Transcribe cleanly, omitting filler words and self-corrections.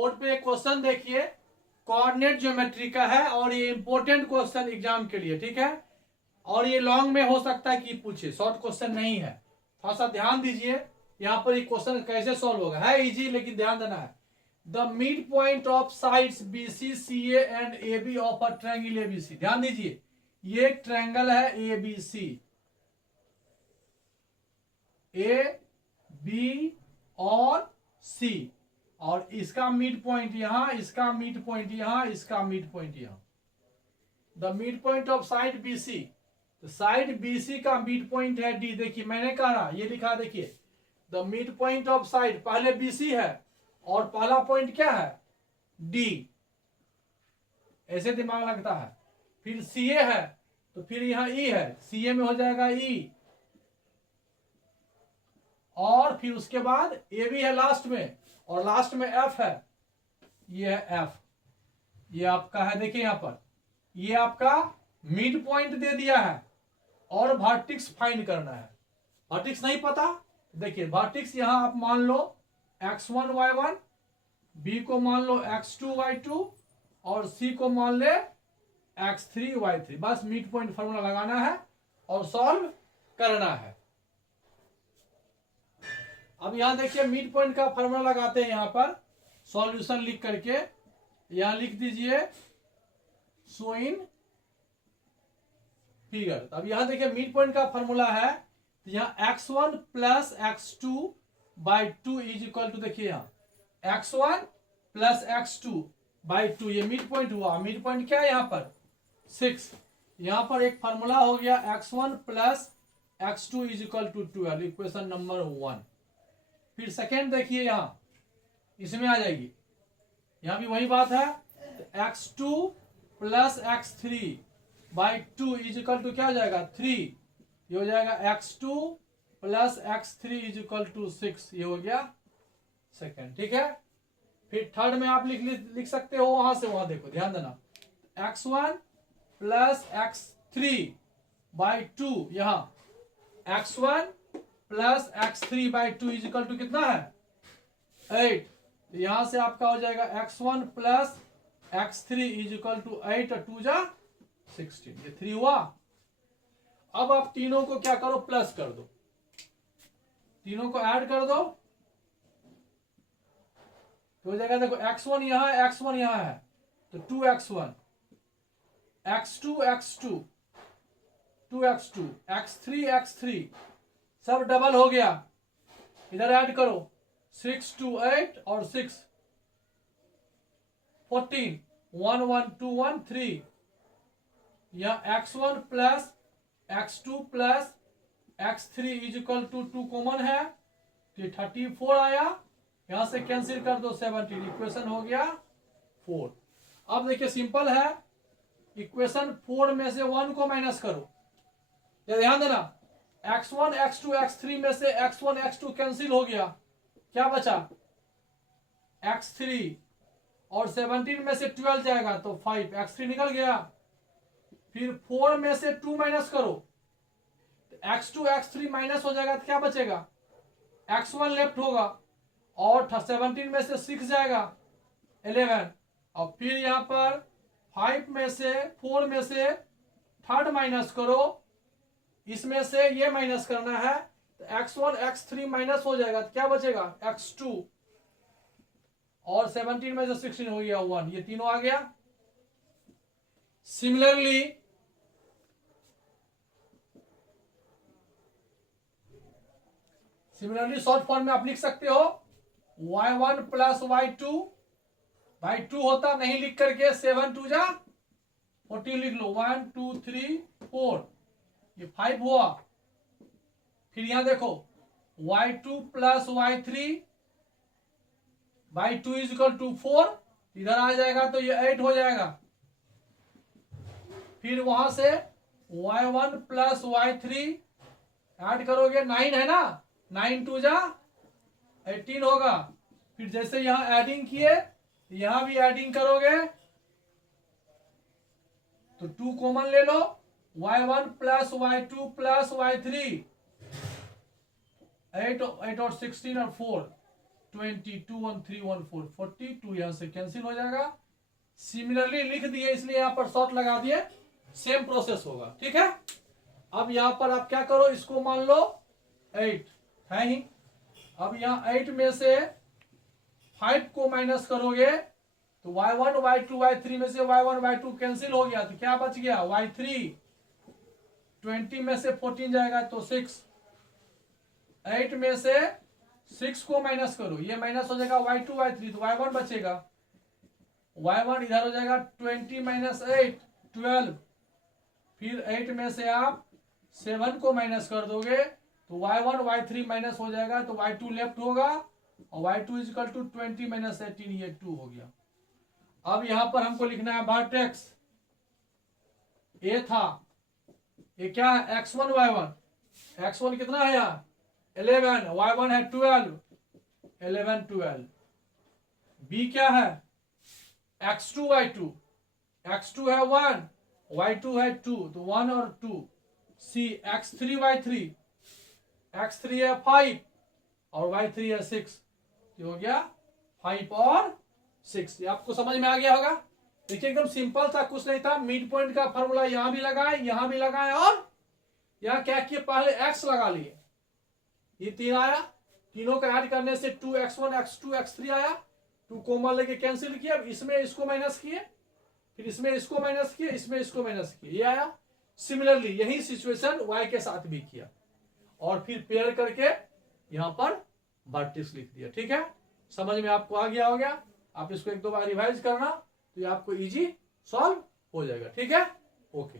Board पे एक question देखिए, कोऑर्डिनेट ज्योमेट्री का है और ये इंपॉर्टेंट क्वेश्चन एग्जाम के लिए, ठीक है। और ये लॉन्ग में हो सकता है कि पूछे, शॉर्ट क्वेश्चन नहीं है। थोड़ा सा ध्यान दीजिए, यहाँ पर ये क्वेश्चन कैसे सॉल्व होगा। है इजी, लेकिन ध्यान देना है। The mid point of sides BC CA and AB of a triangle ABC। ध्यान दीजिए, ये एक ट्रायंगल है ABC, AB और C, और इसका मिड पॉइंट यहां, इसका मिड पॉइंट यहां, इसका मिड पॉइंट यहां। The mid point of side BC, तो साइड BC का मिड पॉइंट है D। देखिए मैंने कहा, ये लिखा, देखिए the mid point of side, पहले BC है और पहला पॉइंट क्या है, D। ऐसे दिमाग लगता है। फिर CA है तो फिर यहां E है, CA में हो जाएगा E, और फिर उसके बाद AB है लास्ट में, और लास्ट में F है, ये है F। ये आपका है, देखिए यहां पर ये आपका मिड पॉइंट दे दिया है और वर्टेक्स फाइंड करना है। वर्टेक्स नहीं पता, देखिए वर्टेक्स यहां आप मान लो x1 y1, B को मान लो x2 y2 और C को मान ले x3 y3। बस मिड पॉइंट फॉर्मूला लगाना है और सॉल्व करना है। अब यहां देखिए मिड पॉइंट का फॉर्मूला लगाते हैं, यहां पर सॉल्यूशन लिख करके यहां लिख दीजिए शो इन फिगर। अब यहां देखिए मिड पॉइंट का फॉर्मूला है, तो यहां x1 plus x2 by 2 is equal to, देखिए यहां x1 प्लस x2 बाई 2, ये मिड पॉइंट हुआ। मिड पॉइंट क्या है यहां पर 6। यहां पर एक फॉर्मूला हो गया x1 plus x2 is equal to 12, equation number 1। फिर सेकेंड देखिए, यहां इसमें आ जाएगी, यहां भी वही बात है, x2 plus x3 by 2 is equal to क्या हो जाएगा 3, ये हो जाएगा x2 plus x3 is equal to 6, ये हो गया सेकेंड, ठीक है। फिर थर्ड में आप लिख सकते हो, वहां से वहां देखो, ध्यान देना, x1 प्लस x3 बाई 2, यहां x1 plus x3 by 2 is equal to कितना है 8। यहां से आपका हो जाएगा x1 plus x3 is equal to 8 और 2 जा 16, ये 3 हुआ। अब आप तीनों को क्या करो, प्लस कर दो, तीनों को ऐड कर दो, तो हो जाएगा, देखो x1 यहां है, x1 यहां है, तो 2x1, x2 x2, 2x2, x3 x3, सब डबल हो गया, इधर ऐड करो, 6 2 8 और 6 14, 1 1 2 1 3, यहां x1 plus x2 plus x3 is equal to 2 common है, तो 34 आया, यहां से कैंसिल कर दो 17, इक्वेशन हो गया 4। अब देखिए सिंपल है, इक्वेशन 4 में से 1 को माइनस करो, ध्यान देना, x1 x2 x3 में से x1 x2 कैंसिल हो गया, क्या बचा x3, और 17 में से 12 जाएगा तो 5, x3 निकल गया। फिर 4 में से 2 माइनस करो, x2 x3 माइनस हो जाएगा, तो क्या बचेगा x1 लेफ्ट होगा, और 17 में से 6 जाएगा 11, और फिर यहां पर 5 में से 4 में से थर्ड माइनस करो, इसमें से ये माइनस करना है, तो x1 x3 माइनस हो जाएगा, तो क्या बचेगा x2, और 17 में से 16 हो गया 1, ये तीनों आ गया। सिमिलरली शॉर्ट फॉर्म में आप लिख सकते हो y1 प्लस y2 बाई 2 होता, नहीं लिख करके 7 2 जा 14 लिख लो, 1 2 3 4, ये 5 हुआ। फिर यहां देखो y2 plus y3 by 2 is equal to 4, इधर आ जाएगा तो ये 8 हो जाएगा। फिर वहां से y1 प्लस y3 ऐड करोगे 9 है ना, 9 2 जा 18 होगा। फिर जैसे यहां एडिंग किए, यहां भी एडिंग करोगे तो 2 कॉमन ले लो, y1 plus y2 plus y3, 8 और 16 और 4, 22 1 3 1 4 42 यहां से कैंसिल हो जाएगा। सिमिलरली लिख दिए इसलिए यहां पर शॉर्ट लगा दिए, सेम प्रोसेस होगा। ठीक है, अब यहां पर आप क्या करो, इसको मान लो 8 है ही। अब यहां 8 में से 5 को माइनस करोगे तो y1 y2 y3 में से y1 y2 कैंसिल हो गया, तो क्या बच गया y3। 20 में से 14 जाएगा तो 6। 8 में से 6 को माइनस करो, ये माइनस हो जाएगा y2 y3 तो y1 बचेगा। y1 इधर हो जाएगा 20 माइनस 8 12। फिर 8 में से आप 7 को माइनस कर दोगे तो y1 y3 माइनस हो जाएगा तो y2 लेफ्ट होगा और y2 इजिकल टू 20 माइनस 18 ये 2 हो गया। अब यहां पर हमको लिखना है वर्टेक्स ए था, ये क्या है x1 y1। x1 कितना है यहाँ 11, y1 है 12 11 12। b क्या है x2 y2, x2 है 1 y2 है 2 तो 1 और 2। c x3 y3, x3 है 5 और y3 है 6, ये हो गया 5 और 6। ये आपको समझ में आ गया होगा। देखिए एकदम सिंपल था, कुछ नहीं था। मिड पॉइंट का फॉर्मूला यहां भी लगाए, यहां भी लगाए और यहां क्या किए पहले x लगा लिए, ये 3 आया, तीनों का ऐड करने से 2x1 x2 x3 आया। 2 कॉमन लेके कैंसिल किया, इसमें इसको माइनस किए, फिर इसमें इसको माइनस किए, इसमें इसको माइनस किए, ये आया। सिमिलरली यही सिचुएशन y के साथ भी किया और फिर पेयर करके यहां पर वर्टेक्स लिख दिया। ठीक है, समझ में आपको आ गया हो गया। आप इसको 1-2 बार रिवाइज करना तो ये आपको इजी सॉल्व हो जाएगा। ठीक है, ओके।